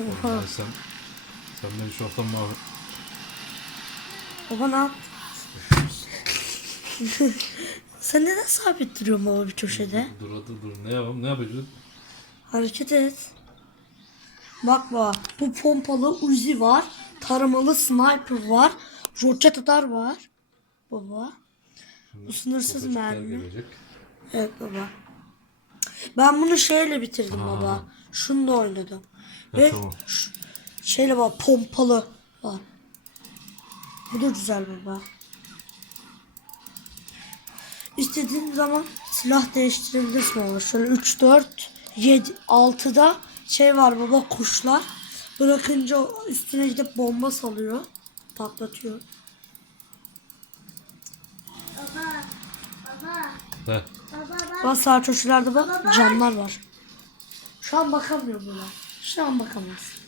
Oha. Ya sen, sen beni çoktan mavi. Baba ne? Sen neden sabit duruyorsun baba bir köşede? Dur dur dur. Ne yapalım? Ne yapacağız? Hareket et. Bak bak. Bu pompalı Uzi var. Taramalı sniper var. Roket atar var. Baba. Bu sınırsız mermi. gelecek. Evet baba. Ben bunu şeyle bitirdim baba. Şunu da oynadım. Ve tamam. şeyle bak pompalı var. Bu da güzel baba. İstediğin zaman silah değiştirebilirsin baba. Şöyle 3, 4, 7, 6'da şey var baba kuşlar. Bırakınca üstüne gidip bomba salıyor. Patlatıyor. Baba. Baba. Heh. Baba bak. Sağ köşelerde bak camlar var. Şu an bakamıyor buna. Şu an bakamaz.